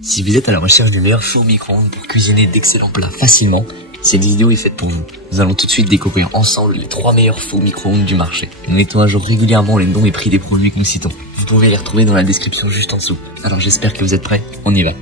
Si vous êtes à la recherche du meilleur four micro-ondes pour cuisiner d'excellents plats facilement, cette vidéo est faite pour vous. Nous allons tout de suite découvrir ensemble les 3 meilleurs fours micro-ondes du marché. Nous mettons à jour régulièrement les noms et prix des produits que nous citons. Vous pouvez les retrouver dans la description juste en dessous. Alors j'espère que vous êtes prêts, on y va.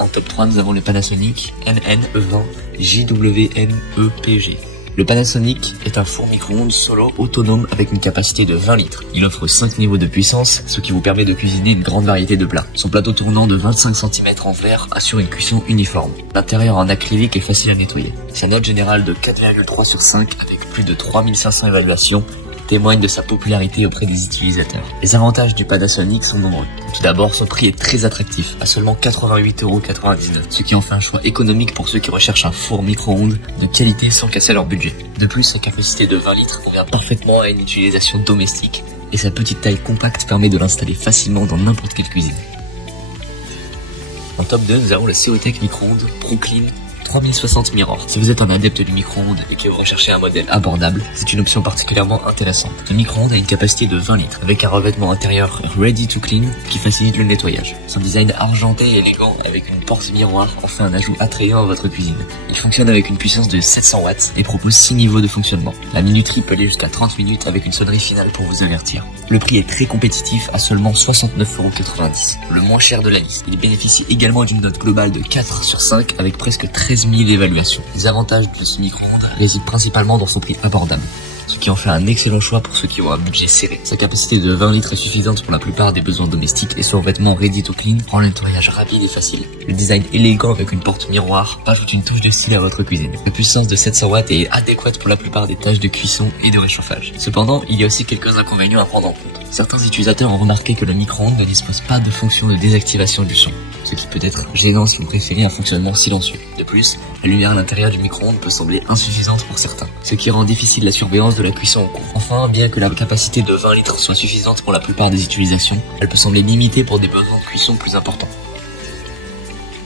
En top 3, nous avons le Panasonic NN20 JWMEPG. Le Panasonic est un four micro-ondes solo autonome avec une capacité de 20 litres. Il offre 5 niveaux de puissance, ce qui vous permet de cuisiner une grande variété de plats. Son plateau tournant de 25 cm en verre assure une cuisson uniforme. L'intérieur en acrylique est facile à nettoyer. Sa note générale de 4,3 sur 5 avec plus de 3500 évaluations témoigne de sa popularité auprès des utilisateurs. Les avantages du Panasonic sont nombreux. Tout d'abord, son prix est très attractif, à seulement 88,99 €, ce qui en fait un choix économique pour ceux qui recherchent un four micro-ondes de qualité sans casser leur budget. De plus, sa capacité de 20 litres convient parfaitement à une utilisation domestique et sa petite taille compacte permet de l'installer facilement dans n'importe quelle cuisine. En top 2, nous avons le Seotech micro-ondes ProClean 3060 Mirror. Si vous êtes un adepte du micro-ondes et que vous recherchez un modèle abordable, c'est une option particulièrement intéressante. Le micro-ondes a une capacité de 20 litres avec un revêtement intérieur Ready to Clean qui facilite le nettoyage. Son design argenté et élégant avec une porte miroir en fait un ajout attrayant à votre cuisine. Il fonctionne avec une puissance de 700 watts et propose 6 niveaux de fonctionnement. La minuterie peut aller jusqu'à 30 minutes avec une sonnerie finale pour vous avertir. Le prix est très compétitif à seulement 69,90 €, le moins cher de la liste. Il bénéficie également d'une note globale de 4 sur 5 avec presque 13 000 évaluations. Les avantages de ce micro-ondes résident principalement dans son prix abordable, ce qui en fait un excellent choix pour ceux qui ont un budget serré. Sa capacité de 20 litres est suffisante pour la plupart des besoins domestiques et son revêtement Ready to Clean rend le nettoyage rapide et facile. Le design élégant avec une porte miroir ajoute une touche de style à votre cuisine. La puissance de 700 watts est adéquate pour la plupart des tâches de cuisson et de réchauffage. Cependant, il y a aussi quelques inconvénients à prendre en compte. Certains utilisateurs ont remarqué que le micro-ondes ne dispose pas de fonction de désactivation du son, ce qui peut être gênant si vous préférez un fonctionnement silencieux. De plus, la lumière à l'intérieur du micro-ondes peut sembler insuffisante pour certains, ce qui rend difficile la surveillance de la cuisson en cours. Enfin, bien que la capacité de 20 litres soit suffisante pour la plupart des utilisations, elle peut sembler limitée pour des besoins de cuisson plus importants.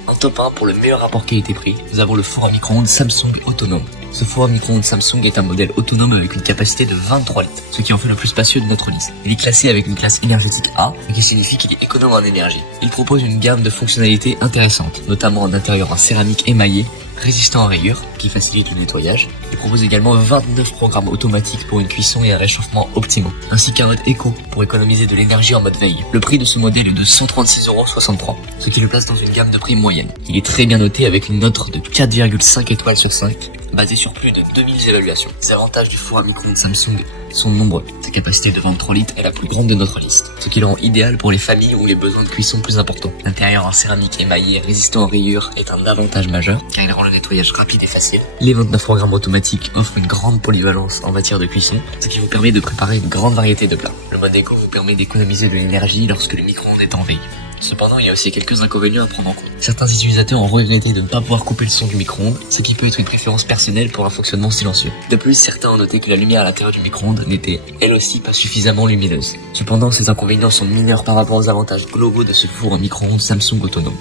En top 1 pour le meilleur rapport qualité-prix, nous avons le four à micro-ondes Samsung autonome. Ce four à micro-ondes Samsung est un modèle autonome avec une capacité de 23 litres, ce qui en fait le plus spacieux de notre liste. Il est classé avec une classe énergétique A, ce qui signifie qu'il est économe en énergie. Il propose une gamme de fonctionnalités intéressantes, notamment un intérieur en céramique émaillé, résistant à rayures, qui facilite le nettoyage. Il propose également 29 programmes automatiques pour une cuisson et un réchauffement optimaux, ainsi qu'un mode éco pour économiser de l'énergie en mode veille. Le prix de ce modèle est de 136,63 €, ce qui le place dans une gamme de prix moyenne. Il est très bien noté avec une note de 4,5 étoiles sur 5, basée sur plus de 2000 évaluations. Les avantages du four à micro-ondes Samsung sont nombreux. Sa capacité de 23 litres est la plus grande de notre liste, ce qui le rend idéal pour les familles où les besoins de cuisson plus importants. L'intérieur en céramique émaillé résistant aux rayures est un avantage majeur, car il rend le nettoyage rapide et facile. Les 29 programmes automatiques offrent une grande polyvalence en matière de cuisson, ce qui vous permet de préparer une grande variété de plats. Le mode éco vous permet d'économiser de l'énergie lorsque le micro-ondes est en veille. Cependant, il y a aussi quelques inconvénients à prendre en compte. Certains utilisateurs ont regretté de ne pas pouvoir couper le son du micro-ondes, ce qui peut être une préférence personnelle pour un fonctionnement silencieux. De plus, certains ont noté que la lumière à l'intérieur du micro-ondes n'était, elle aussi, pas suffisamment lumineuse. Cependant, ces inconvénients sont mineurs par rapport aux avantages globaux de ce four à micro-ondes Samsung autonome.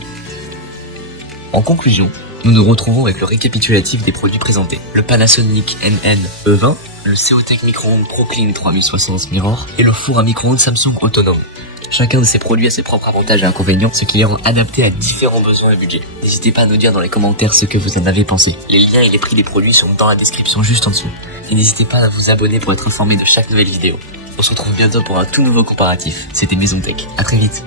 En conclusion, nous nous retrouvons avec le récapitulatif des produits présentés. Le Panasonic NN-E20, le Seotech micro-ondes ProClean 3060 Mirror et le four à micro-ondes Samsung autonome. Chacun de ces produits a ses propres avantages et inconvénients, ce qui les rend adaptés à différents besoins et budgets. N'hésitez pas à nous dire dans les commentaires ce que vous en avez pensé. Les liens et les prix des produits sont dans la description juste en dessous. Et n'hésitez pas à vous abonner pour être informé de chaque nouvelle vidéo. On se retrouve bientôt pour un tout nouveau comparatif. C'était Maison Tech. À très vite.